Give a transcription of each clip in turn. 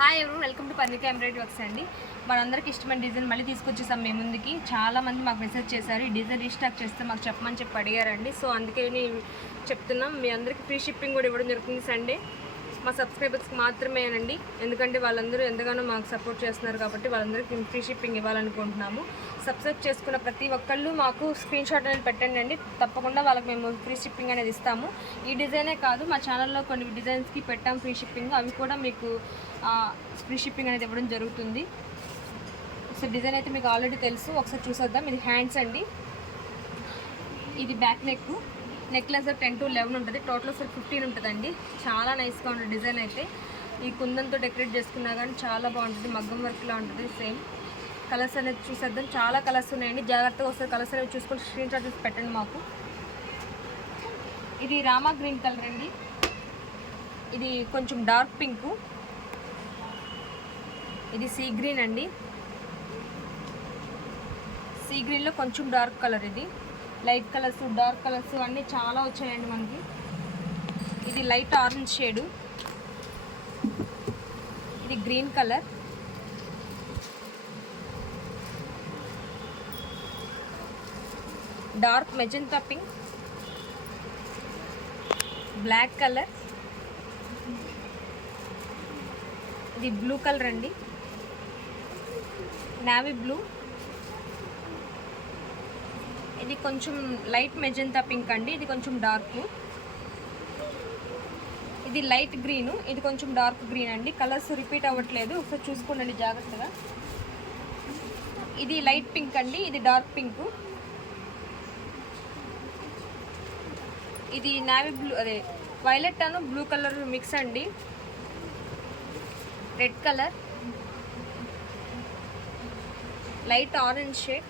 Hi ఎవరు welcome to Parnika embroidery works అండి. మనందరికి ఇష్టమైన డిజైన్ మళ్ళీ తీసుకొచ్చేసాం మీ ముందుకి. చాలామంది మాకు మెసేజ్ చేశారు, ఈ డిజైన్ రీస్టాక్ చేస్తే మాకు చెప్పమని అడిగారండి. సో అందుకే చెప్తున్నాం. మీ అందరికీ ఫ్రీ షిప్పింగ్ కూడా ఇవ్వడం జరుగుతుంది సండే. మా సబ్స్క్రైబర్స్కి మాత్రమేనండి, ఎందుకంటే వాళ్ళందరూ ఎంతగానో మాకు సపోర్ట్ చేస్తున్నారు కాబట్టి వాళ్ళందరికీ ఫ్రీ షిప్పింగ్ ఇవ్వాలనుకుంటున్నాము. సబ్స్క్రైబ్ చేసుకున్న ప్రతి ఒక్కళ్ళు మాకు స్క్రీన్ షాట్ అనేది పెట్టండి అండి. తప్పకుండా వాళ్ళకి మేము ఫ్రీ షిప్పింగ్ అనేది ఇస్తాము. ఈ డిజైనే కాదు, మా ఛానల్లో కొన్ని డిజైన్స్కి పెట్టాం ఫ్రీ షిప్పింగ్, అవి కూడా మీకు ఫ్రీ షిప్పింగ్ అనేది ఇవ్వడం జరుగుతుంది. ఒకసారి డిజైన్ అయితే మీకు ఆల్రెడీ తెలుసు, ఒకసారి చూసేద్దాం. ఇది హ్యాండ్స్ అండి, ఇది బ్యాక్ నెక్లెస్ 10 to 11 ఉంటుంది, టోటల్ 15 ఉంటుందండి. చాలా నైస్గా ఉంటుంది డిజైన్ అయితే. ఈ కుందంతో డెకరేట్ చేసుకున్నా కానీ చాలా బాగుంటుంది, మగ్గం వర్క్లా ఉంటుంది. సేమ్ కలర్స్ అనేది చూసేద్దాం. చాలా కలర్స్ ఉన్నాయండి, జాగ్రత్తగా వస్తుంది. కలర్స్ అనేవి చూసుకొని స్క్రీన్ షాట్ తీసి పెట్టండి మాకు. ఇది రామా గ్రీన్ కలర్ అండి, ఇది కొంచెం డార్క్ పింకు, ఇది సీ గ్రీన్ అండి. సీ గ్రీన్లో కొంచెం డార్క్ కలర్, ఇది లైట్ కలర్స్ డార్క్ కలర్స్ అన్నీ చాలా వచ్చాయండి మనకి. ఇది లైట్ ఆరెంజ్ షేడు, ఇది green colour, dark magenta pink, black colour, ఇది బ్లూ కలర్ అండి, నావీ బ్లూ, ఇది కొంచెం లైట్ మెజెంటా పింక్ అండి, ఇది కొంచెం డార్క్, ఇది లైట్ గ్రీను, ఇది కొంచెం డార్క్ గ్రీన్ అండి. కలర్స్ రిపీట్ అవ్వట్లేదు, ఒకసారి చూసుకోండి జాగ్రత్తగా. ఇది లైట్ పింక్ అండి, ఇది డార్క్ పింక్, ఇది నావీ బ్లూ, అదే వైలెట్ అను బ్లూ కలర్ మిక్స్ అండి. Red colour, light orange shade,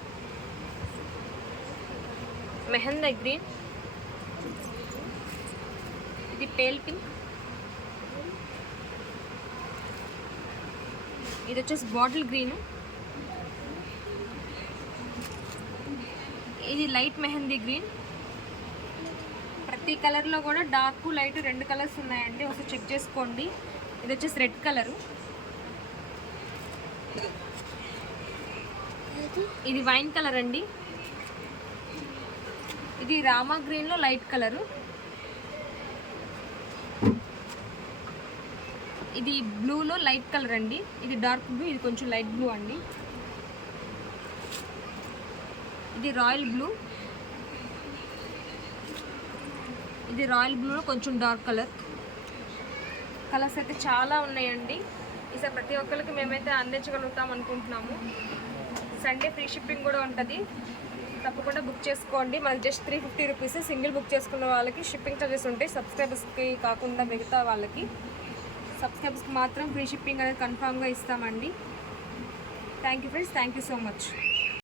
mehndi green, ఇది పేల్ పింక్, ఇది వచ్చేసి బాటిల్ గ్రీను, ఇది లైట్ మెహందీ గ్రీన్. ప్రతి కలర్లో కూడా డార్క్ లైట్ 2 కలర్స్ ఉన్నాయండి, ఒకసారి చెక్ చేసుకోండి. ఇది వచ్చేసి రెడ్ కలరు, ఇది వైన్ కలర్ అండి, ఇది రామా గ్రీన్లో లైట్ కలరు, ఇది బ్లూలో లైట్ కలర్ అండి, ఇది డార్క్ బ్లూ, ఇది కొంచెం లైట్ బ్లూ అండి, ఇది రాయల్ బ్లూ, ఇది రాయల్ బ్లూలో కొంచెం డార్క్ కలర్. కలర్స్ అయితే చాలా ఉన్నాయండి. ఈసారి ప్రతి ఒక్కరికి మేమైతే అందించగలుగుతాం అనుకుంటున్నాము. సండే ఫ్రీ షిప్పింగ్ కూడా ఉంటుంది, తప్పకుండా బుక్ చేసుకోండి. మనకి జస్ట్ 350 రూపీస్. సింగిల్ బుక్ చేసుకున్న వాళ్ళకి షిప్పింగ్ చార్జెస్ ఉంటాయి, సబ్స్క్రైబర్స్కి కాకుండా మిగతా వాళ్ళకి. సబ్స్క్రైబర్స్కి మాత్రం ఫ్రీ షిప్పింగ్ అనేది కన్ఫామ్గా ఇస్తామండి. Thank you friends, thank you so much.